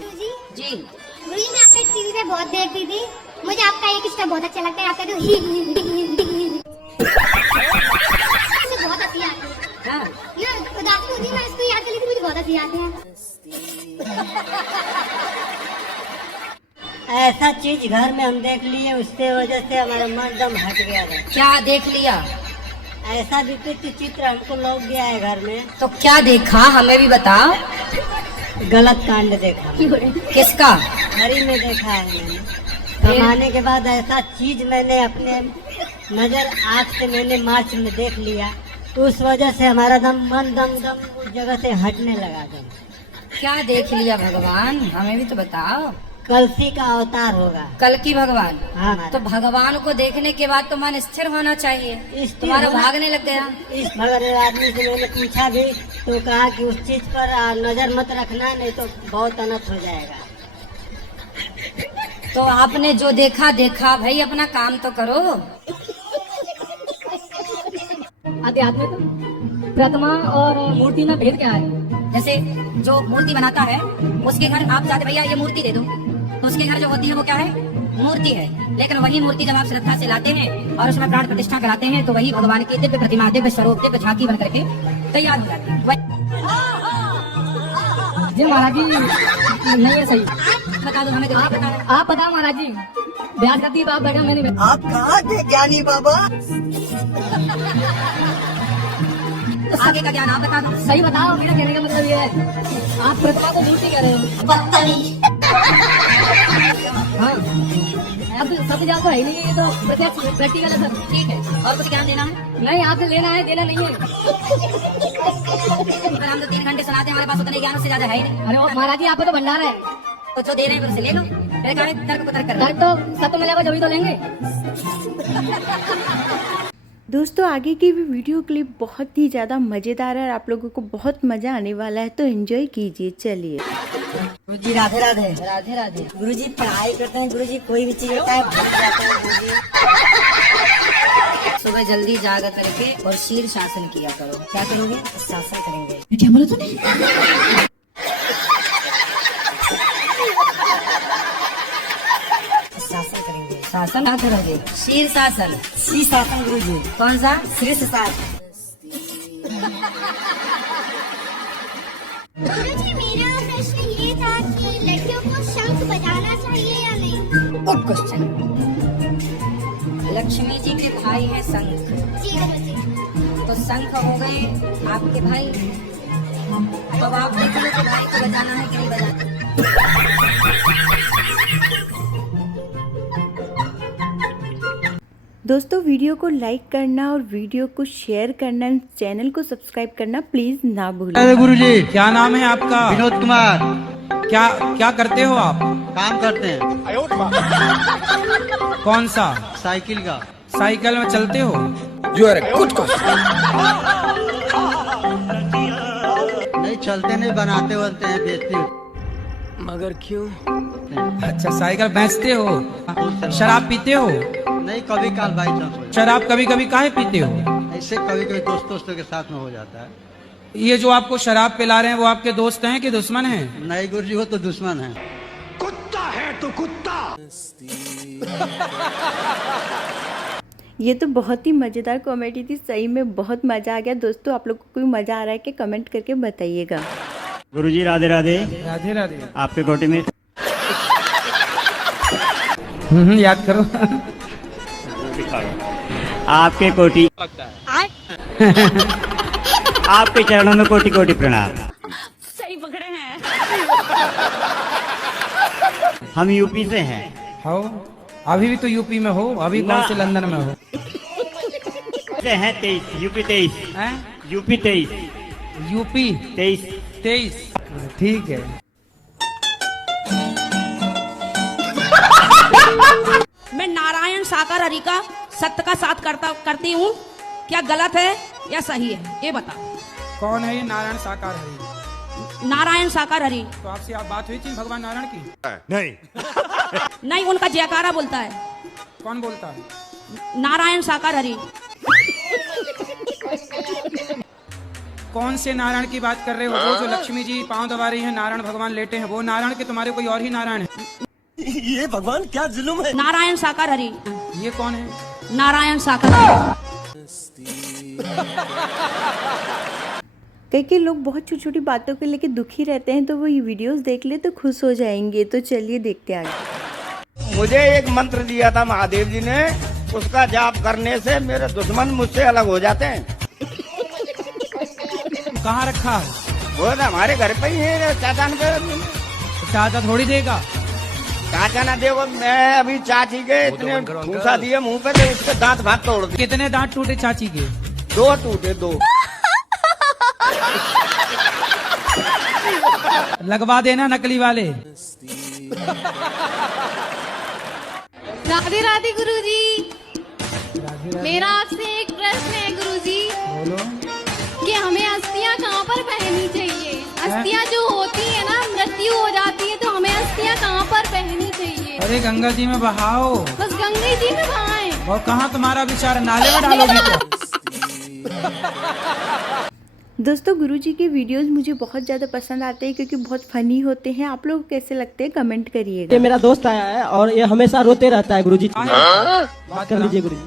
जी जी गुरु जी, मैं आपका टीवी पे बहुत देखती थी। मुझे आपका एक स्टेप बहुत अच्छा लगता है। आपका जो मुझे बहुत हंसी आती है। हाँ ये उदासी होती है, मैं इसको याद कर लेती, मुझे बहुत हंसी आती है। ऐसा चीज घर में हम देख लिए, उसके वजह से हमारा मन दम हट गया था। क्या देख लिया? ऐसा विकृत चित्र हमको लौक गया है घर में। तो क्या देखा, हमें भी बताओ। गलत कांड देखा, किसका? हरी में देखा है मैंने। कमाने के बाद ऐसा चीज मैंने अपने नजर आँख से मैंने मार्च में देख लिया, उस वजह से हमारा मन दम उस जगह से हटने लगा दम। क्या देख लिया भगवान, हमें भी तो बताओ। कलसी का अवतार होगा। कल की भगवान? हाँ, तो भगवान को देखने के बाद तो मन स्थिर होना चाहिए। स्थिर तुम्हारा होना- भागने लग गया। इस भगवान आदमी से मैंने पूछा भी तो कहा कि उस चीज पर नजर मत रखना, नहीं तो बहुत अनर्थ हो जाएगा। तो आपने जो देखा देखा, भाई अपना काम तो करो। आध्यात्मिक प्रतिमा और मूर्ति में भेद क्या है? जैसे जो मूर्ति बनाता है उसके घर आप जाते भैया ये मूर्ति दे दो, तो उसके घर जो होती है वो क्या है? मूर्ति है। लेकिन वही मूर्ति जब आप श्रद्धा से लाते हैं और उसमें प्राण प्रतिष्ठा कराते हैं तो वही भगवान की दिव्य प्रतिमा, दिव्य स्वरूप, दिव्य झांकी बन करके तैयार हो जाती है। जी महाराज जी, नहीं है सही। बता दो, हमें तो नहीं पता है। आप बताओ महाराज जी, ब्याज करती है तो आप बैठा, मैंने आप कहाँ थे ज्ञानी बाबा? तो आगे का ज्ञान आप बता दो। सही बताओ। मेरा कहने का मतलब ये है, आप प्रतिमा को मूर्ति कह रहे हो। हाँ, अब सब जान तो है ही नहीं, ये तो प्रत्यक्ष प्रैक्टिकल है सर। ठीक है, और कुछ ज्ञान देना है? नहीं, आपसे लेना है, देना नहीं है। अगर हम तो 3 घंटे सुनाते हैं, हमारे पास उतने ज्ञान उससे ज्यादा है ही नहीं। अरे वो महाराज जी, आपको तो भंडार है। तो जो दे रहे हैं उससे ले लो। मेरे कहा तर्क को तर्क कर दर्द तो सब तो मिलेगा, जब तो लेंगे। दोस्तों आगे की भी वीडियो क्लिप बहुत ही ज़्यादा मज़ेदार है और आप लोगों को बहुत मज़ा आने वाला है, तो एंजॉय कीजिए। चलिए गुरुजी राधे राधे। राधे राधे। गुरुजी पढ़ाई करते हैं, गुरुजी कोई भी चीज होता है भूल जाते हैं गुरुजी। सुबह जल्दी जाग करके और शीर शासन किया करो। क्या करोगे? शासन करेंगे। क्या बोला तूने? शासन करेंगे। शासन क्या करोगे? शीर शासन। श्री शासन गुरुजी। कौन सा? श्री शासन। गुरुजी, मेरा प्रश्न ये था कि लड़कियों को शंख बजाना चाहिए या नहीं? Good question. लक्ष्मी जी के भाई है शंख, जी गुरुजी। तो शंख हो गए आपके भाई। अब आप देख लो कि भाई को बजाना है कि नहीं बजाना। दोस्तों वीडियो को लाइक करना और वीडियो को शेयर करना, चैनल को सब्सक्राइब करना प्लीज़ ना भूलें। अरे गुरुजी, क्या नाम है आपका? विनोद कुमार। क्या क्या करते हो आप? काम करते हैं। कौन सा? साइकिल का। साइकिल में चलते हो? नहीं चलते, नहीं बनाते बनते हैं, बेचते हैं। मगर क्यों? अच्छा, साइकिल बेचते हो? शराब पीते हो? नहीं, कभी काल बाई चांस हो शराब कभी कभी काहे पीते हो? जाता है। ऐसे कभी कभी दोस्तों के साथ में हो जाता है। ये जो आपको शराब पिला रहे हैं वो आपके दोस्त हैं कि दुश्मन हैं? नहीं गुरुजी, वो तो दुश्मन है। ये तो बहुत ही मज़ेदार कॉमेडी थी, सही में बहुत मज़ा आ गया। दोस्तों आप लोगों को भी मज़ा आ रहा है कि कमेंट करके बताइएगा। गुरुजी राधे राधे। राधे राधे। आपके कोटि में याद करो। आपके कोटि आपके चरणों में कोटि कोटि प्रणाम। सही पकड़े हैं। हम यूपी से हैं। हो अभी भी तो यूपी में हो? अभी कौन से लंदन में हो? से हैं 23, यूपी 23। हैं? यूपी 23। यूपी 23। 23। ठीक है। मैं नारायण साकार हरि का सत्य का साथ करती हूँ। क्या गलत है या सही है, ये बता। कौन है ये नारायण साकार हरि? नारायण साकार हरि। तो आपसे आप बात हुई थी भगवान नारायण की? नहीं, उनका जयकारा बोलता है। कौन बोलता है? नारायण साकार हरि। कौन से नारायण की बात कर रहे हो? वो जो लक्ष्मी जी पांव दबा रही है, नारायण भगवान लेटे हैं, वो नारायण के तुम्हारे कोई और ही नारायण है? ये भगवान क्या जुल्म है। नारायण साकार हरि। ये कौन है? नारायण साकार हरि। कई लोग बहुत छोटी छोटी बातों को लेके दुखी रहते हैं, तो वो ये वीडियोस देख ले तो खुश हो जाएंगे। तो चलिए देखते हैं आगे। मुझे एक मंत्र दिया था महादेव जी ने, उसका जाप करने से मेरे दुश्मन मुझसे अलग हो जाते हैं। कहाँ रखा है? वो तो हमारे घर पे ही है, चाचा ने। चाचा थोड़ी देगा। चाचा ना देखो, मैं अभी चाची के इतने ठूसा दिए मुंह पे तो उसके दांत भाग तोड़ दिए। कितने दांत टूटे चाची के? 2 टूटे, 2। लगवा देना नकली वाले। राधे राधे गुरुजी। मेरा आपसे एक प्रश्न है गुरुजी, कि हमें अस्थियां कहाँ पर पहननी चाहिए? अस्थियां जो होती है ना, मृत्यु हो जाती है, तो हमें अस्थियां कहाँ पर पहननी चाहिए? अरे गंगा जी में बहाओ। बस गंगा जी में बहाएं। और कहाँ तुम्हारा विचार, नाले में डालोगी क्या? दोस्तों गुरुजी के वीडियोस मुझे बहुत ज़्यादा पसंद आते हैं क्योंकि बहुत फनी होते हैं। आप लोग कैसे लगते हैं कमेंट करिएगा। ये मेरा दोस्त आया है और ये हमेशा रोते रहता है गुरुजी। बात कर लीजिए गुरुजी।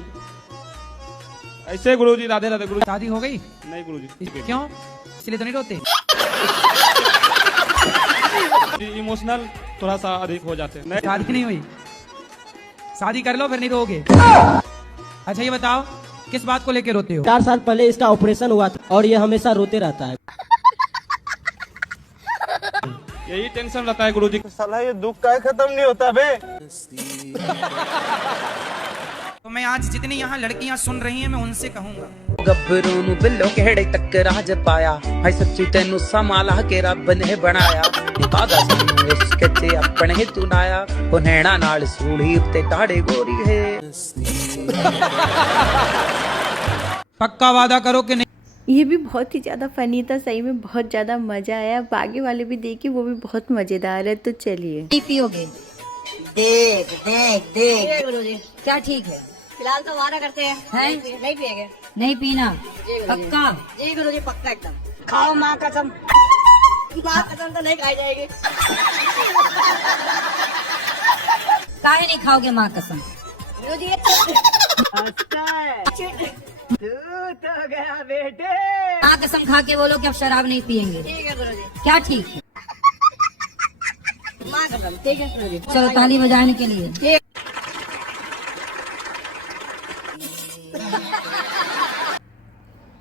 ऐसे गुरुजी। राधे राधे गुरुजी। शादी हो गई? नहीं गुरुजी। क्यों? इसलिए तो नहीं रोते? इमोशनल थोड़ा सा अधिक हो जाते हैं। शादी नहीं हुई? शादी कर लो फिर नहीं रोगे। अच्छा ये बताओ, किस बात को लेके रोते हो? 4 साल पहले इसका ऑपरेशन हुआ था और ये हमेशा रोते रहता है। यही टेंशन रहता है गुरुजी। साला ये दुख का खत्म नहीं होता बे। तो मैं आज जितनी यहाँ लड़कियाँ सुन रही हैं, मैं उनसे कहूँगा, ਗੱਭਰੂ ਨੂੰ ਬਿੱਲੋ ਕਿਹੜੇ ਤੱਕ ਰਾਜ ਪਾਇਆ ਹਾਏ ਸੱਚੀ ਤੈਨੂੰ ਸਮਾਲਾ ਕੇ ਰੱਬ ਨੇ ਬਣਾਇਆ ਨਿਭਾਦਾ ਸਾਨੂੰ ਇਸ਼ਕ ਤੇ ਆਪਣੇ ਤੂੰ ਨਾਇਆ ਉਹ ਨੈਣਾ ਨਾਲ ਸੂਲੀ ਉੱਤੇ ਤਾੜੇ ਗੋਰੀ ਹੈ। पक्का वादा करो कि नहीं? ये भी बहुत ही ज़्यादा फनी था, सही में बहुत ज़्यादा मज़ा आया। आगे वाले भी देखिए, वो भी बहुत मज़ेदार है। तो चलिए। नहीं पियोगे? देख देख देख गुरुजी क्या ठीक है? फिलहाल तो वादा करते हैं, हैं? नहीं पिएंगे। नहीं पीना? पक्का? जी गुरुजी पक्का एकदम। खाओ माँ कसम। माँ कसम तो नहीं खाई जाएगी। काहे नहीं खाओगे माँ कसम? गुरुजी तू तो गया बेटे। माँ कसम खा के बोलो कि अब शराब नहीं पियेंगे। ठीक है गुरुजी। क्या ठीक है? माँ कसम। ठीक है गुरुजी। चलो ताली बजाने के लिए।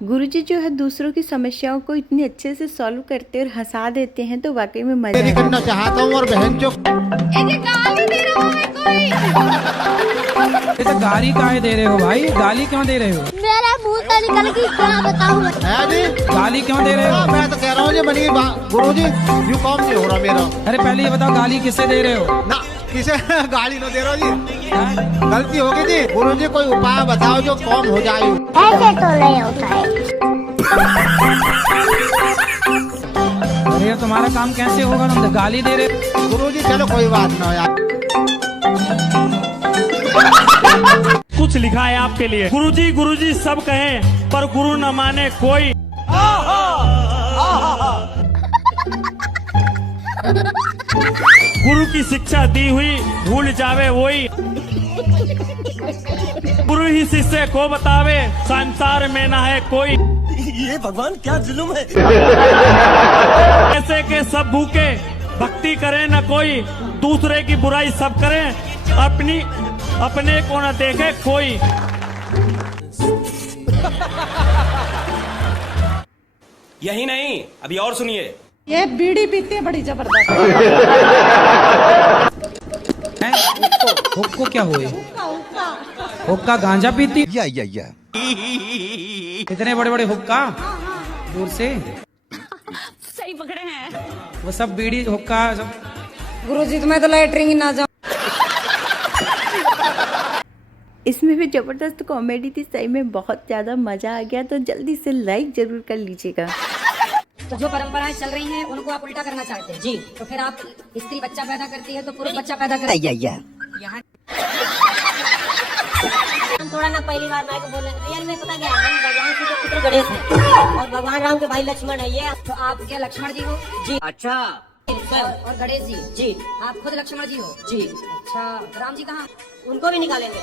गुरुजी जो है दूसरों की समस्याओं को इतने अच्छे से सॉल्व करते और हंसा देते हैं, तो वाकई में मजा आता है। करना चाहता हूँ और बहन जो गाली दे रहा है कोई। ये तो गाली काहे दे रहे हो भाई? गाली क्यों दे रहे हो? मेरे मुंह से निकल गई, क्या बताऊं? है जी। गाली क्यों दे रहे हो? मैं तो कह रहा हूँ ये बनी गुरुजी यू काम नहीं हो रहा मेरा। अरे पहले ये बताओ, गाली किससे दे रहे हो? ना किसे गाली न दे रहा जी। गलती हो गई जी। गुरुजी कोई उपाय बताओ जो कम हो जाए। ऐसे तो नहीं होता है। अरे तुम्हारा काम कैसे होगा? तुम तो गाली दे रहे। गुरुजी चलो कोई बात ना यार। कुछ लिखा है आपके लिए। गुरुजी गुरुजी सब कहें पर गुरु न माने कोई। गुरु की शिक्षा दी हुई भूल जावे वही। गुरु ही शिष्य को बतावे संसार में ना है कोई। ये भगवान क्या जुल्म है। ऐसे के सब भूखे भक्ति करे न कोई। दूसरे की बुराई सब करे अपने को न देखे कोई। यही नहीं, अभी और सुनिए। ये बीड़ी पीते हैं बड़ी जबरदस्त। हुक्को क्या हुए? हुक्का गांजा पीती? या इतने बड़े बड़े हुक्का दूर से। सही पकड़े हैं। वो सब बीड़ी हुक्का सब। गुरुजी तुम्हें तो लेटरिंग ही ना जाओ। इसमें भी ज़बरदस्त कॉमेडी थी, सही में बहुत ज़्यादा मज़ा आ गया। तो जल्दी से लाइक ज़रूर कर लीजिएगा। तो जो परंपराएं चल रही हैं उनको आप उल्टा करना चाहते हैं जी। तो फिर आप स्त्री बच्चा पैदा करती है तो पुरुष बच्चा पैदा करता है। यहाँ भगवान थोड़ा ना पहली बार मैं को बोले रियल में पता क्या हम भगवान जी के पुत्र गणेश हैं और भगवान राम के भाई लक्ष्मण है ये। तो आप क्या लक्ष्मण जी हो? जी। अच्छा। और गणेश जी? जी। आप खुद लक्ष्मण जी हो? जी। अच्छा, राम जी कहाँ? उनको भी निकालेंगे।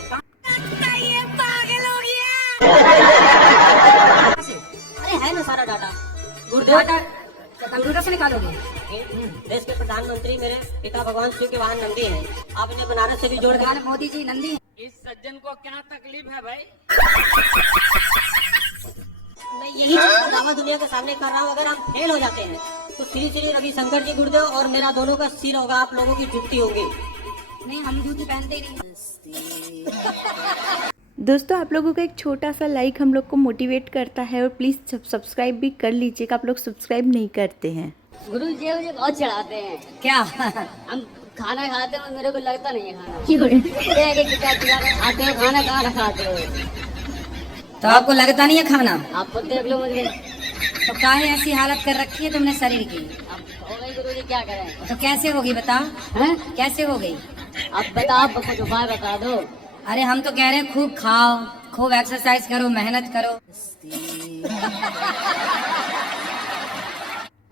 अरे है ना सारा डाटा गुरुदेव। तो कंप्यूटर से निकालोगे? देश के प्रधानमंत्री मेरे पिता भगवान शिव के वाहन नंदी हैं। आप इन्हें बनारस से भी जोड़ दें। मोदी जी नंदी हैं। इस सज्जन को क्या तकलीफ है भाई? मैं यही चीज का दावा दुनिया के सामने कर रहा हूँ। अगर हम फेल हो जाते हैं तो श्री श्री रविशंकर जी गुरुदेव और मेरा दोनों का सिर होगा, आप लोगों की जुत्ती होगी। नहीं, हम जूती पहनते ही नहीं। दोस्तों आप लोगों का एक छोटा सा लाइक हम लोग को मोटिवेट करता है और प्लीज़ सब्सक्राइब भी कर लीजिएगा, आप लोग सब्सक्राइब नहीं करते हैं। गुरु जी मुझे बहुत चढ़ाते हैं। क्या? हम खाना खाते हैं, मेरे को लगता नहीं है खाना। आते हो खाना कहाँ खाते हो? तो आपको लगता नहीं है खाना? आप खुद देख लो मुझे। तो काहे ऐसी हालत कर रखी है तुमने शरीर की? अब हो गई गुरु जी, क्या करें? तो कैसे होगी बताओ? हैं? कैसे हो गई? आप बताओ, आप कुछ उपाय बता दो। अरे हम तो कह रहे हैं खूब खाओ, खूब एक्सरसाइज करो, मेहनत करो।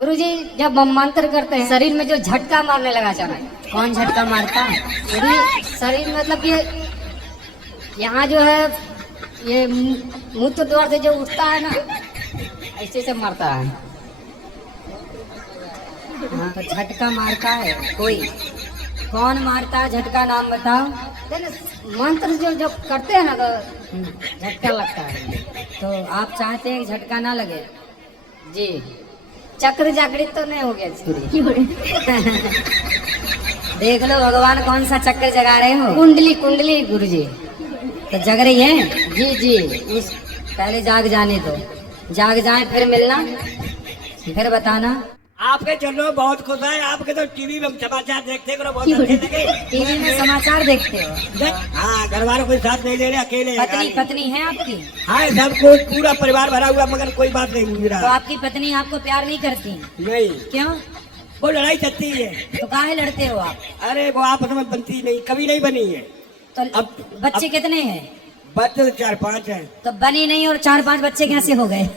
गुरु जी जब हम मंत्र करते हैं शरीर में जो झटका मारने लगा चला। कौन झटका मारता है? पूरी शरीर मतलब ये यहाँ जो है ये मूत्र द्वार से जो उठता है ना, ऐसे से मारता है। हाँ, तो झटका मारता है कोई? कौन मारता है झटका, नाम बताओ। मंत्र जो करते हैं ना तो झटका लगता है। तो आप चाहते हैं कि झटका ना लगे? जी। चक्र जागृत तो नहीं हो गया? देख लो भगवान कौन सा चक्कर जगा रहे हो। कुंडली कुंडली गुरु जी। तो जग रही है? जी जी। उस पहले जाग जाने दो, जाग जाए फिर मिलना, फिर बताना। आपके चलो बहुत खुश है। आपके तो टीवी में समाचार देखते करो, बहुत अच्छे लगे। टीवी में समाचार देखते हो? हाँ, घर वालों को साथ नहीं ले रहे, अकेले। पत्नी है आपकी? हाँ, सब कुछ पूरा परिवार भरा हुआ, मगर कोई बात नहीं हुई। तो आपकी पत्नी आपको प्यार नहीं करती? नहीं। क्यों? वो लड़ाई चलती है। तो काहे लड़ते हो आप? अरे वो आपस में बनती नहीं, कभी नहीं बनी है। तो अब बच्चे कितने हैं? बच्चे 4-5 हैं। तो बनी नहीं और 4-5 बच्चे कैसे हो गए?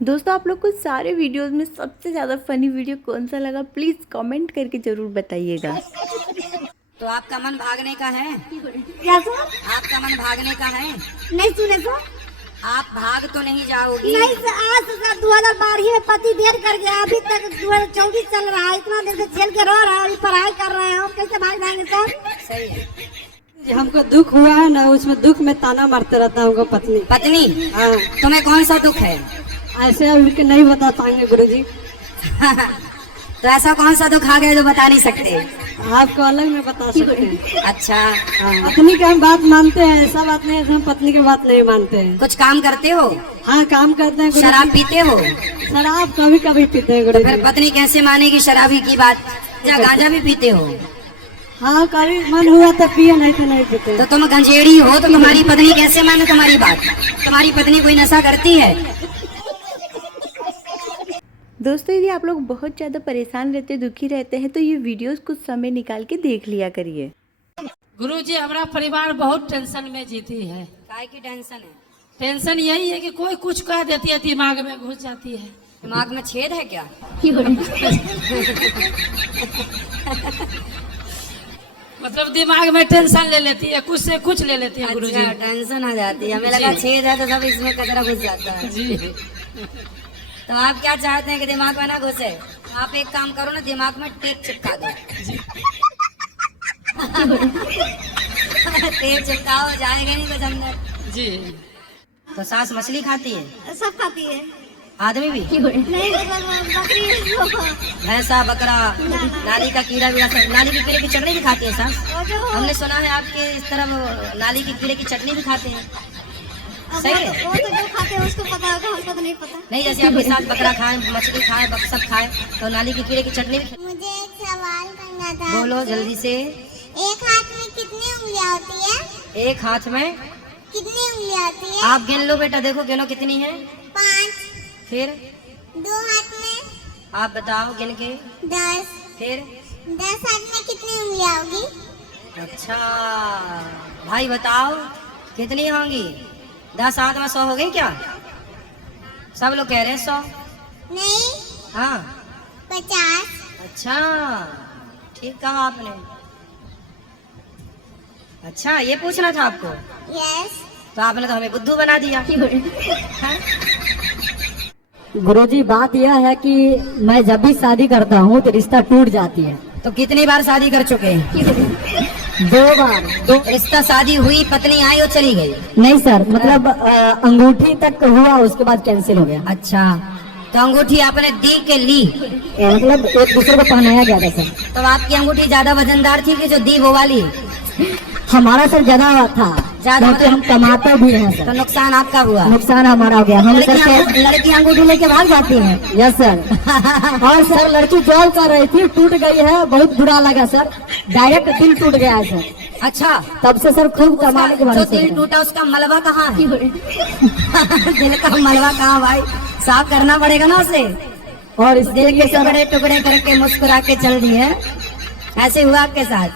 दोस्तों आप लोग को सारे वीडियोस में सबसे ज़्यादा फनी वीडियो कौन सा लगा प्लीज़ कमेंट करके ज़रूर बताइएगा। तो आपका मन भागने का है? क्या सर? आपका मन भागने का है? नहीं सुने सर। आप भाग तो नहीं जाओगी? नहीं सर, आज सर 2012 में पति देर कर गया, अभी तक 2024 चल रहा है। इतना देर से खेल के रो रहा है, अभी पढ़ाई कर रहे हैं, हम कैसे भाग जाएंगे सर? सही है। हमको दुख हुआ है ना, उसमें दुख में ताना मारते रहता है हमको पत्नी। पत्नी? हाँ। तुम्हें कौन सा दुख है? ऐसे उनके नहीं बता पाएंगे गुरुजी। तो ऐसा कौन सा दुख आ गया जो बता नहीं सकते? आपको अलग में बता सकते हैं। अच्छा। पत्नी की हम बात मानते हैं, ऐसा बात नहीं है हम पत्नी की बात नहीं मानते हैं। कुछ काम करते हो? हाँ, काम करते हैं। शराब पीते हो? शराब कभी कभी पीते हैं गुरुजी। फिर पत्नी कैसे मानेगी शराबी की बात? या गांजा भी पीते हो? हाँ, कभी मन हुआ तो पिए, नहीं तो नहीं पीते। तो तुम गंजेड़ी हो तो तुम्हारी पत्नी कैसे माने तुम्हारी बात? तुम्हारी पत्नी कोई नशा करती है? दोस्तों यदि आप लोग बहुत ज़्यादा परेशान रहते दुखी रहते हैं तो ये वीडियोस कुछ समय निकाल के देख लिया करिए। गुरुजी हमारा परिवार बहुत टेंशन में जीती है। काय की टेंशन है? टेंशन यही है कि कोई कुछ कह देती है, दिमाग में घुस जाती है। दिमाग में छेद है क्या? मतलब दिमाग में टेंशन ले लेती है, कुछ से कुछ ले लेती है गुरुजी। अच्छा, टेंशन आ जाती है। हमें लगा छेद है तो सब इसमें कचरा घुस जाता है। जी। तो आप क्या चाहते हैं कि दिमाग में ना घुसे? आप एक काम करो ना, दिमाग में टेप चिपका दो। टेप चिपकाओ, जाएगा नहीं कुछ अंदर। जी। तो सास मछली खाती है? सब खाती है। आदमी भी? नहीं, बकरी। भैंसा, बकरा, नाली का कीड़ा वीड़ा सब। नाली के कीड़े की चटनी भी खाती है सास? हमने सुना है आपके इस तरफ नाली के कीड़े की चटनी भी खाते हैं। सही है? वो तो जो खाते हैं उसको पता होगा, हमको तो नहीं पता। नहीं, जैसे आपके साथ बकरा खाए, मछली खाए, सब खाए, तो नाली की कीड़े की चटनी भी। मुझे एक सवाल करना था। बोलो जल्दी से। एक हाथ में कितनी उंगलियां होती है? एक हाथ में कितनी उंगलियां होती है? आप गिन लो बेटा, देखो गिनो कितनी है। 5। फिर 2 हाथ में? आप बताओ गिन के। 10। फिर 10 हाथ में कितनी उंगलियां होगी? अच्छा भाई बताओ कितनी होंगी? 10 हाथ में 100 हो गई क्या? सब लोग कह रहे हैं 100। नहीं, हाँ 50। अच्छा ठीक कहा आपने। अच्छा ये पूछना था आपको? यस। तो आपने तो हमें बुद्धू बना दिया। हाँ? गुरुजी बात यह है कि मैं जब भी शादी करता हूँ तो रिश्ता टूट जाती है। तो कितनी बार शादी कर चुके हैं? 2 बार। तो रिश्ता शादी हुई, पत्नी आई और चली गई? नहीं सर, मतलब अंगूठी तक हुआ, उसके बाद कैंसिल हो गया। अच्छा तो अंगूठी आपने दी के ली? मतलब एक दूसरे को पहनाया गया था सर। तो आपकी अंगूठी ज्यादा वजनदार थी कि जो दी वो वाली? हमारा सर ज्यादा था, ज्यादा क्योंकि हम कमाते भी हैं तो सर। नुकसान आपका हुआ? नुकसान हमारा हो गया। हम लड़की अंगूठी लेके भाग जाती है। Yes sir. और सर लड़की जॉब कर रही थी, टूट गई है, बहुत बुरा लगा सर। डायरेक्ट दिल टूट गया है सर। अच्छा तब से सर खूब कमाने के बाद जो दिल टूटा उसका मलबा कहाँ है? दिल का मलबा कहाँ भाई? साफ करना पड़ेगा ना उसे। और इस दिल के टुकड़े टुकड़े करके मुस्कुरा के चल दिए, ऐसे हुआ आपके साथ?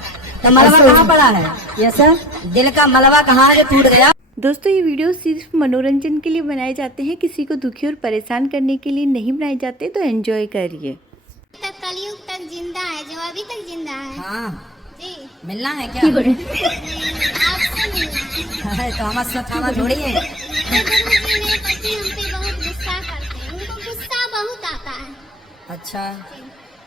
तो मलबा कहाँ पड़ा है? Yes sir. दिल का मलबा कहाँ है जो टूट गया? दोस्तों ये वीडियो सिर्फ मनोरंजन के लिए बनाए जाते हैं, किसी को दुखी और परेशान करने के लिए नहीं बनाए जाते, तो एंजॉय करिए। तक कलयुग तक जिंदा है, जो अभी तक जिंदा है। हाँ जी। मिलना है क्या? आपसे मिलना है। तो हमारे साथ खाना थोड़ी है। गुरुजी मेरे पति हम पे बहुत गुस्सा करते हैं, उनको गुस्सा बहुत आता है। अच्छा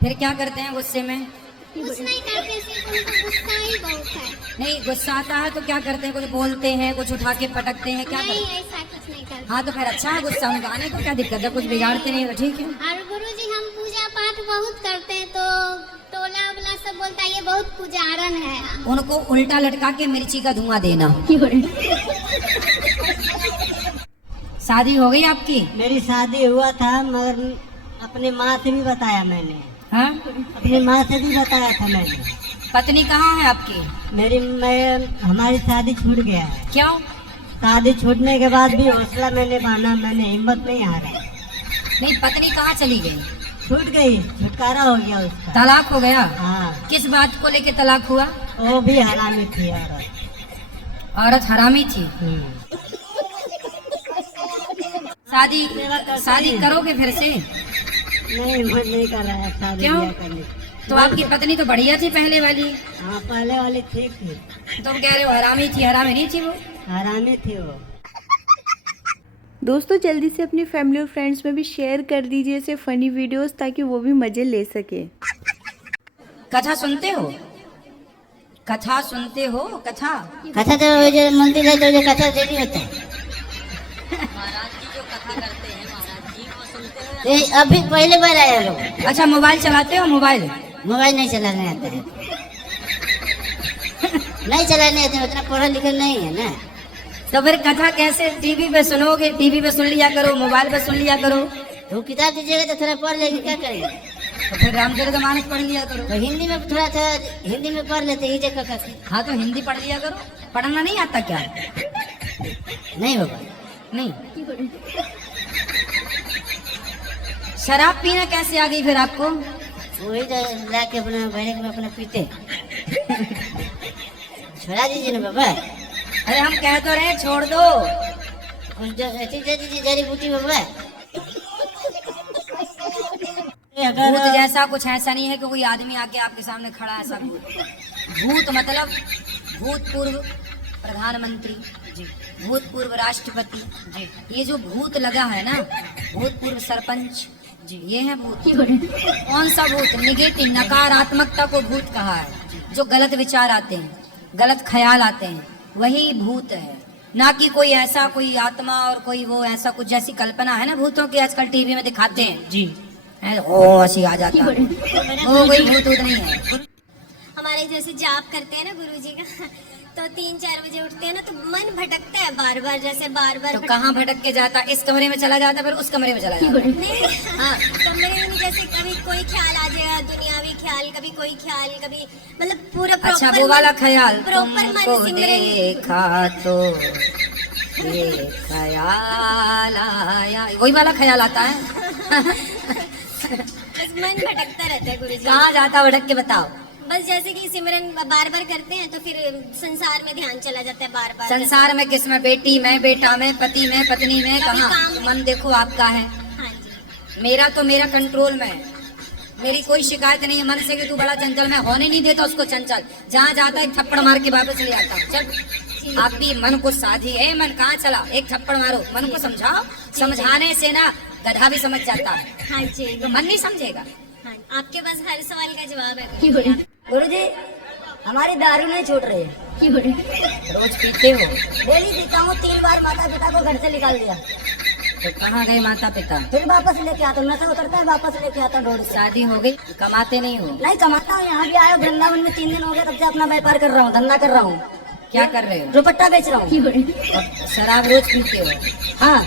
फिर क्या करते हैं गुस्से में? कुछ नहीं करते, सिर्फ उनको गुस्सा ही बहुत है। नहीं गुस्सा आता है तो क्या करते हैं? कुछ बोलते हैं, कुछ उठा के पटकते हैं, क्या नहीं करते हैं? ऐसा कुछ नहीं करते। हाँ तो फिर अच्छा है, गुस्सा उनका आने को क्या दिक्कत है? कुछ बिगाड़ते नहीं तो ठीक है। और गुरुजी हम पूजा पाठ बहुत करते हैं, तो टोला वोला सब बोलता है ये बहुत पुजारन है। उनको उल्टा लटका के मिर्ची का धुआं देना। शादी हो गई आपकी? मेरी शादी हुआ था, मगर अपने माँ से भी बताया मैंने। हाँ अपनी माँ से भी बताया था मैंने। पत्नी कहाँ है आपकी? हमारी शादी छूट गया है। क्यों? शादी छूटने के बाद भी हौसला मैंने बांधा, मैंने हिम्मत नहीं हारा। नहीं पत्नी कहाँ चली गई? छूट गई, छुटकारा हो गया उसका। तलाक हो गया? हाँ। किस बात को लेके तलाक हुआ? वो भी हरामी थी औरत। औरत हरामी थी। शादी करोगे फिर से? नहीं मन नहीं कर रहा है शादी क्यों? करने। तो आपकी पत्नी तो बढ़िया थी पहले वाली। हाँ पहले वाली ठीक थी। तुम कह रहे हो हरामी थी, हरामी नहीं थी वो? हरामी थी वो। दोस्तों जल्दी से अपनी फैमिली और फ्रेंड्स में भी शेयर कर दीजिए ऐसे फनी वीडियोस, ताकि वो भी मजे ले सके। कथा सुनते हो? कथा सुनते हो? कथा कथा तो जो मंदिर है, जो कथा देनी होता है। अभी पहले बार आया लोग। अच्छा मोबाइल चलाते हो? मोबाइल नहीं चलाने आता है। नहीं चलाने आते, उतना पढ़ा लिखा नहीं है ना। तो फिर कथा कैसे? टीवी पे सुनोगे? टीवी पे सुन लिया करो, मोबाइल पे सुन लिया करो। तो किताब दीजिएगा तो थोड़ा पढ़ लेंगे, क्या करेंगे? तो फिर रामचरितमानस पढ़ लिया करो। तो हिंदी में थोड़ा सा हिंदी में पढ़ लेते ही जगह का। हाँ तो हिंदी पढ़ लिया करो। पढ़ना नहीं आता क्या? नहीं बाबा नहीं। शराब पीना कैसे आ गई फिर आपको? वही तो ला के अपना बैरक में अपना पीते। छोड़ा दीजिए ना बाबा। अरे हम कह तो रहे छोड़ दो। कुछ दे दीजिए जड़ी बूटी बाबा। भूत जैसा कुछ ऐसा नहीं है कि कोई आदमी आके आपके सामने खड़ा है। ऐसा भूत मतलब भूतपूर्व प्रधानमंत्री जी, भूतपूर्व राष्ट्रपति जी, ये जो भूत लगा है ना, भूतपूर्व सरपंच जी, ये है भूत। कौन सा भूत? निगेटिव, नकारात्मकता को भूत कहा है। जो गलत विचार आते हैं, गलत ख्याल आते हैं, वही भूत है। ना कि कोई ऐसा कोई आत्मा और कोई वो ऐसा कुछ जैसी कल्पना है ना भूतों की आजकल टीवी में दिखाते हैं जी, ओ ऐसी आ जाता है, वो कोई भूत नहीं है। हमारे जैसे जाप करते हैं ना गुरुजी का, तो 3-4 बजे उठते हैं ना, तो मन भटकता है बार बार, जैसे बार बार। तो कहाँ भटक के जाता? इस कमरे में चला जाता, फिर उस कमरे में चला जाता। नहीं हाँ, कमरे में जैसे कभी कोई ख्याल आ जाएगा, दुनियावी ख्याल, कभी कोई ख्याल, कभी मतलब पूरा अच्छा वो वाला ख्याल, प्रॉपर तुमको मन देखा तो ये ख्याल आया, वही वाला ख्याल आता है। बस मन भटकता रहता है गुरुजी। कहाँ जाता भटक के बताओ? बस जैसे कि सिमरन बार बार करते हैं तो फिर संसार में ध्यान चला जाता है बार बार। संसार में किस में? बेटी में, बेटा में, पति में, पत्नी में, कहाँ? मन देखो आपका है। हाँ जी। मेरा तो मेरा कंट्रोल में है। मेरी कोई शिकायत नहीं है मन से कि तू बड़ा चंचल, मैं होने नहीं देता उसको चंचल। जहाँ जाता है थप्पड़ मार के वापस ले आता हूँ। चल आप भी मन को साधी है, मन कहाँ चला, एक थप्पड़ मारो, मन को समझाओ। समझाने से ना गधा भी समझ जाता है। हाँ जी। तो मन नहीं समझेगा। हाँ, आपके पास हर सवाल का जवाब है। गुरुजी हमारी दारू नहीं छूट रही है। रोज पीते हो? डेली पीता हूँ, 3 बार माता पिता को घर से निकाल दिया। तो कहाँ गए माता पिता? फिर वापस लेके आता हूँ, नशा उतरता है वापस लेके आता हूँ रोड से। शादी हो गई, कमाते नहीं हो? नहीं कमाता हूँ, यहाँ भी आया हूँ, वृंदावन में 3 दिन हो गए, तब से अपना व्यापार कर रहा हूँ, धंधा कर रहा हूँ। क्या कर रहे हो? दुपट्टा बेच रहा हूँ। और शराब रोज पीते हो? हाँ।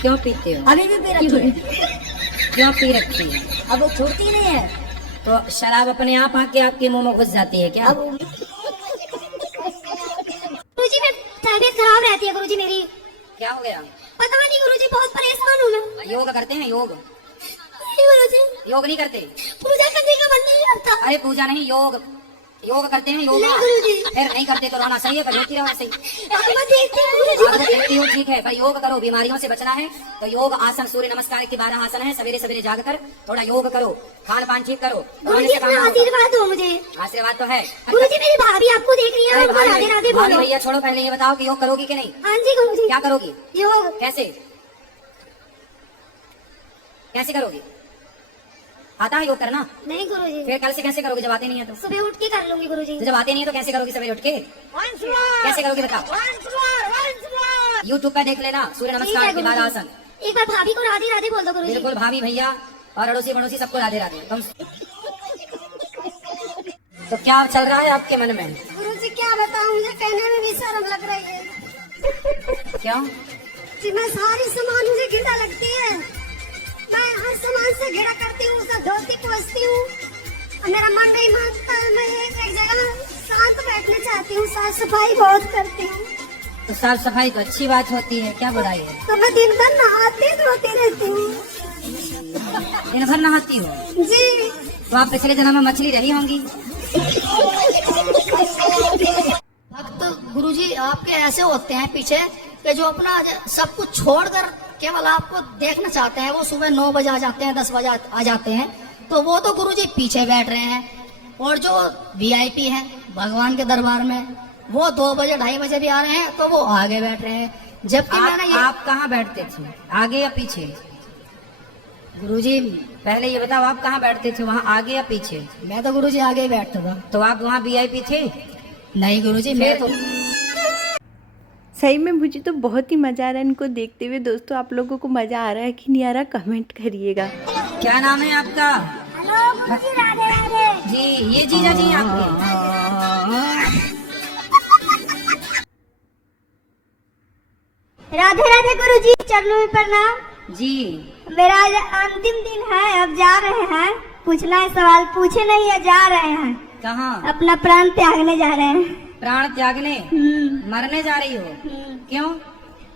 क्यों पीते हो? अभी भी पी रखी है। क्यों पी रखी है? अब वो छूटती नहीं है। तो शराब अपने आप आके आपके मुंह में घुस जाती है क्या? अब गुरुजी मैं तबीयत खराब रहती है गुरुजी मेरी। क्या हो गया? पता नहीं गुरुजी, बहुत परेशान हूँ मैं। योग करते हैं? योग नहीं गुरुजी, योग नहीं करते? पूजा करने का मन नहीं करता। अरे पूजा नहीं, योग करते हैं। योग नहीं गुरुजी। फिर नहीं करते तो रहना सही है, पर होती रहना सही। मैं देखती हूँ गुरुजी। आप देखती हो ठीक है, पर योग करो, बीमारियों से बचना है तो योग आसन, सूर्य नमस्कार के 12 आसन है। सवेरे सवेरे जाग कर थोड़ा योग करो, खान पान ठीक करो। गुरुजी अपना आशीर्वाद दो मुझे। आशीर्वाद तो है। गुरुजी मेरी भाभी आपको देख रही है, उनको राधे राधे भाभी बोलो। भैया छोड़ो, पहले ये बताओ कि योग करोगी कि नहीं? हाँ जी गुरुजी। क्या करोगी? योग। कैसे कैसे करोगी? आता है योग करना? नहीं गुरुजी। फिर कल से कैसे करोगी जब आते नहीं है तो? सुबह उठ के कर लूंगी गुरुजी। तो जब आते नहीं है तो कैसे करोगी सवेरे उठ के? कैसे करोगी बताओ? यूट्यूब पे देख लेना, सूर्य नमस्कार के 12 आसन। एक बार भाभी को राधे राधे बोल दो गुरुजी। बिल्कुल, भाभी भैया और अड़ोसी पड़ोसी सबको राधे राधे। तुम तो क्या चल रहा है आपके मन में? गुरुजी क्या बताऊं, मुझे कहने में भी शर्म लग रही है। क्यों? जी मैं सारी सामान मुझे घिना लगती है। मैं हर सामान से घिरा करती हूँ, सब धोती पोंछती हूँ। मेरा मन नहीं मानता है, मैं एक जगह शांत बैठना चाहती हूँ, साफ सफाई बहुत करती हूँ। तो साफ सफाई तो अच्छी बात होती है, क्या बुराई है? तो मैं दिन भर नहाती धोती रहती हूँ। दिन भर नहाती हो? जी। तो आप पिछले जन्म में मछली रही होंगी। भक्त गुरुजी आपके ऐसे होते हैं पीछे कि जो अपना सब कुछ छोड़कर केवल आपको देखना चाहते हैं। वो सुबह 9 बजे आ जाते हैं, 10 बजे आ जाते हैं, तो वो तो गुरुजी पीछे बैठ रहे हैं। और जो वीआईपी हैं भगवान के दरबार में, वो 2 बजे 2:30 बजे भी आ रहे हैं, तो वो आगे बैठ रहे हैं। जबकि मैंने आप कहाँ बैठते थे, आगे या पीछे? गुरुजी पहले ये बताओ, आप कहाँ बैठते थे, वहाँ आगे या पीछे? मैं तो गुरुजी आगे ही बैठता था। तो आप वहाँ वीआईपी थे? नहीं गुरुजी, मैं तो सही में मुझे तो बहुत ही मज़ा आ रहा है इनको देखते हुए। दोस्तों आप लोगों को मज़ा आ रहा है कि नहीं आ रहा, कमेंट करिएगा। क्या नाम है आपका? हेलो गुरुजी, राधे राधे। जी, ये जीजा जी आपके? राधे राधे गुरुजी, चरणों में प्रणाम। जी। मेरा आज अंतिम दिन है, अब जा रहे हैं। पूछना है सवाल, पूछे नहीं है, जा रहे हैं। कहाँ? अपना प्राण त्यागने जा रहे हैं। प्राण त्यागने? मरने जा रही हो? क्यों?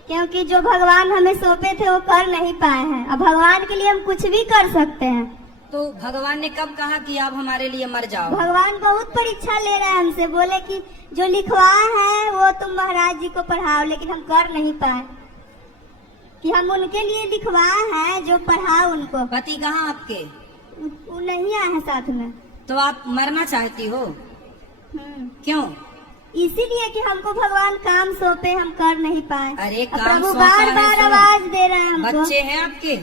क्योंकि जो भगवान हमें सौंपे थे वो कर नहीं पाए हैं। अब भगवान के लिए हम कुछ भी कर सकते हैं। तो भगवान ने कब कहा कि आप हमारे लिए मर जाओ? भगवान बहुत परीक्षा ले रहे हैं हमसे, बोले कि जो लिखवाए हैं वो तुम महाराज जी को पढ़ाओ, लेकिन हम कर नहीं पाए। कि हम उनके लिए लिखवाए हैं, जो पढ़ाओ उनको। पति कहाँ आपके? वो नहीं आए हैं साथ में। तो आप मरना चाहती हो? क्यों? इसीलिए कि हमको भगवान काम सौंपे, हम कर नहीं पाए। अरे काम प्रभु सौंपा बार है, बार सुनो। आवाज दे रहे हैं हमको। बच्चे हैं आपके?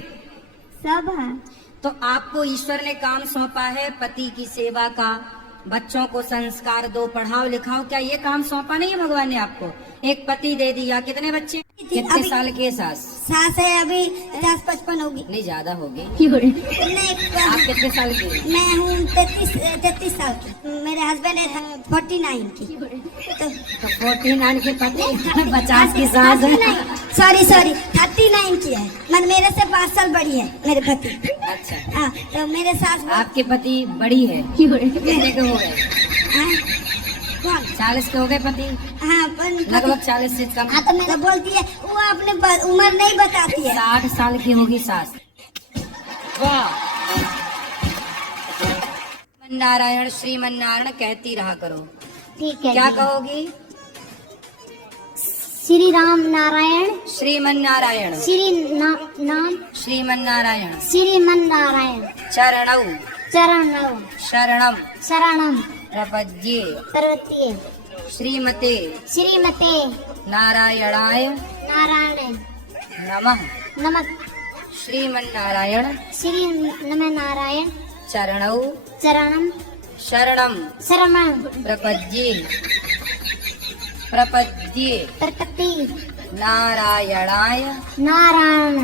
सब हैं। तो आपको ईश्वर ने काम सौंपा है पति की सेवा का, बच्चों को संस्कार दो, पढ़ाओ लिखाओ। क्या ये काम सौंपा नहीं है भगवान ने आपको? एक पति दे दिया। कितने बच्चे? कितने साल के? सास है अभी 50-55 होगी। नहीं, ज्यादा होगी। नहीं, आप कितने साल की? मैं हूँ 33 साल की। मेरे हस्बैंड है 49 की। तो 49 के पति 50 की सास है। सॉरी 39 की है। मतलब मेरे से 5 साल बड़ी है मेरे पति। अच्छा। हाँ, तो मेरे सास आपके पति बड़ी है? कितने के हो गए? 40 के हो गए पति? हाँ, लगभग 40 से कम। हाँ, तो मेरा बोलती है वो अपने उम्र नहीं बताती है। 60 साल की होगी सास। वाह। नारायण श्रीमन नारायण कहती रहा करो। ठीक है क्या जी। कहोगी? श्री राम नारायण श्रीमन नारायण नाम श्रीमन नारायण श्रीमन नारायण चरणौ चरणौ शरणम शरणम प्रपद्ये पर्वतीय श्रीमते श्रीमते नारायणाय नारायण नमः। नमः। श्रीमन नारायण श्री नम नारायण चरणौ चरणम शरणम शरणम प्रपद्ये प्रपद्ये प्रपत्ति नारायणाय नारायण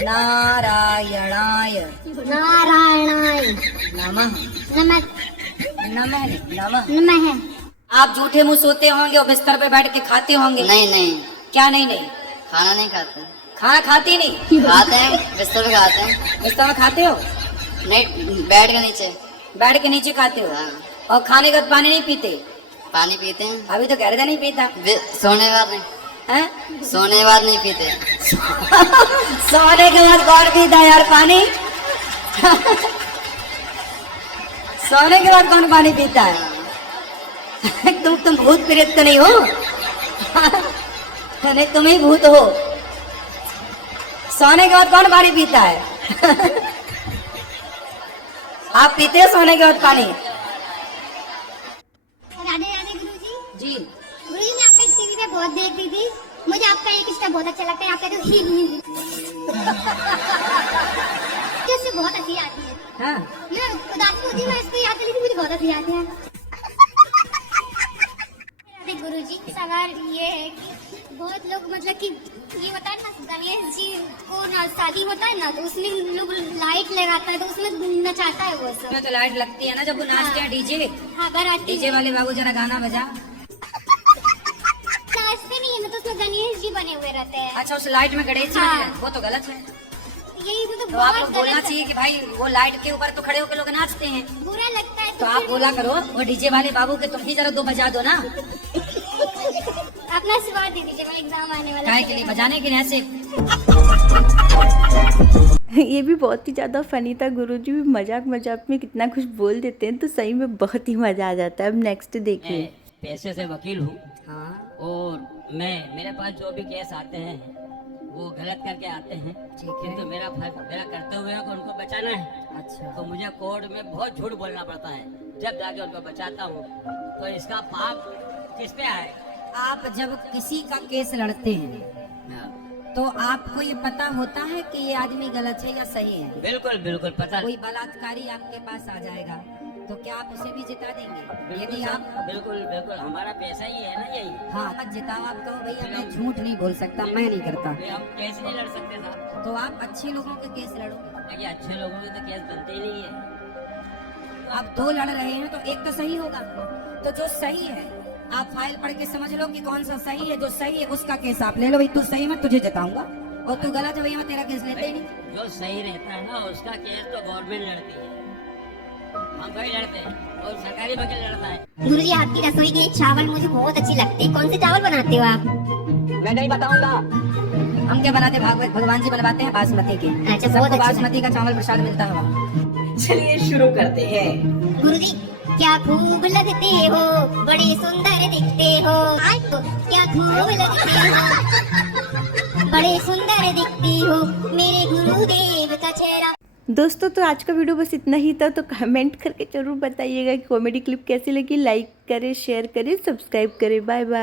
नारायणाय नारायणाय नमः। नमः नमः नमः। नमः। आप झूठे मुंह सोते होंगे और बिस्तर पे बैठ के खाते होंगे। नहीं नहीं, क्या नहीं नहीं? खाना नहीं खाते। खाना खाते नहीं? खाते हैं, बिस्तर पे खाते हैं। बिस्तर में खाते हो? नहीं, बेड के नीचे। बैठ के नीचे खाते हो? और खाने के बाद पानी नहीं पीते? पानी पीते हैं। अभी तो कह रहे थे नहीं पीता। सोने के बाद नहीं। हैं? सोने के बाद नहीं पीते। सोने के बाद कौन पीता है यार पानी? सोने के बाद कौन पानी पीता है? तुम भूत प्रेत तो नहीं हो? नहीं, तुम ही भूत हो। सोने के बाद कौन पानी पीता है? आप पीते हो सोने के बाद पानी? राधे राधे गुरुजी। जी। गुरुजी मैं आपका टीवी पे बहुत देखती थी, मुझे आपका एक स्टेप बहुत अच्छा लगता है, आप कहते हो ही इससे बहुत हंसी आती है। हाँ। मैं उदासी होती है, मैं इसको याद कर लेती, मुझे बहुत हंसी आती है। गुरुजी सवाल ये है कि बहुत लोग मतलब कि ये होता है ना, गणेश जी को ना शादी होता है ना, तो उसमें लोग लाइट लगाता है, तो उसमें नचाता है वो सब। उसमें तो लाइट लगती है ना जब वो नाचते हैं डीजे। हाँ, बाराती डीजे वाले बाबू जरा गाना बजा। नाचते नहीं है ना, तो उसमें गणेश जी बने हुए रहते हैं। अच्छा, उस लाइट में गणेश जी हाँ। बने हैं, वो तो गलत है। यही तो आप बहुत लोग बोलना गलत है। चाहिए कि भाई वो लाइट के ऊपर तो खड़े होकर लोग नाचते हैं। बुरा लगता है तो आप बोला करो वो डीजे वाले बाबू के तुम ही जरा दो बजा दो ना। अपना सवाल दे दीजिए, मैं एग्जाम आने वाला काहे के लिए बजाने के लिए ऐसे? ये भी बहुत ही ज़्यादा फनी था। गुरुजी भी मजाक मजाक में कितना कुछ बोल देते हैं, तो सही में बहुत ही मज़ा आ जाता है। अब नेक्स्ट देखिए। पैसे से वकील हूँ। हाँ। और मेरे पास जो भी केस आते हैं वो गलत करके आते हैं। ठीक है। तो मेरा कर्तव्य है कि उनको बचाना है। अच्छा। तो मुझे कोर्ट में बहुत झूठ बोलना पड़ता है, जब जाके उनको बचाता हूँ। तो इसका पाप किस पे आए? आप जब किसी का केस लड़ते हैं तो आपको ये पता होता है कि ये आदमी गलत है या सही है? बिल्कुल बिल्कुल पता। कोई बलात्कारी आपके पास आ जाएगा तो क्या आप उसे भी जिता देंगे? यदि आप बिल्कुल बिल्कुल, हमारा पैसा ही है ना यही। हाँ, मत जिताओ। आप कहो भैया मैं झूठ नहीं बोल सकता, मैं नहीं करता, हम केस नहीं लड़ सकते साहब। तो आप अच्छे लोगों के केस लड़ो। देखिए, अच्छे लोगों के तो केस बनते ही नहीं है। आप दो लड़ रहे हैं तो एक तो सही होगा। तो जो सही है आप फाइल पढ़ के समझ लो कि कौन सा सही है। जो सही है उसका केस आप ले लो। भाई तू सही, मैं तुझे जिताऊंगा, और तू गलत है भैया मैं तेरा केस लेते ही नहीं। जो सही रहता है ना उसका केस तो गवर्नमेंट लड़ती है, हम कहीं लड़ते हैं और सरकारी वकील लड़ता है। गुरुजी आपकी रसोई की चावल मुझे बहुत अच्छी लगती है, कौन से चावल बनाते हो आप? मैं नहीं बताऊंगा। हम क्या बनाते? भगवान जी बनवाते हैं बासमती के। अच्छा, सबको बहुत अच्छी बासमती का चावल प्रसाद मिलता है वहाँ। चलिए शुरू करते हैं। गुरुजी क्या खूब लगते हो, बड़े सुंदर दिखते हो। क्या खूब लगते हो, बड़े सुंदर दिखती हो, मेरे गुरुदेव का चेहरा। दोस्तों तो आज का वीडियो बस इतना ही था। तो कमेंट करके जरूर बताइएगा कि कॉमेडी क्लिप कैसी लगी। लाइक करें, शेयर करें, सब्सक्राइब करें। Bye bye.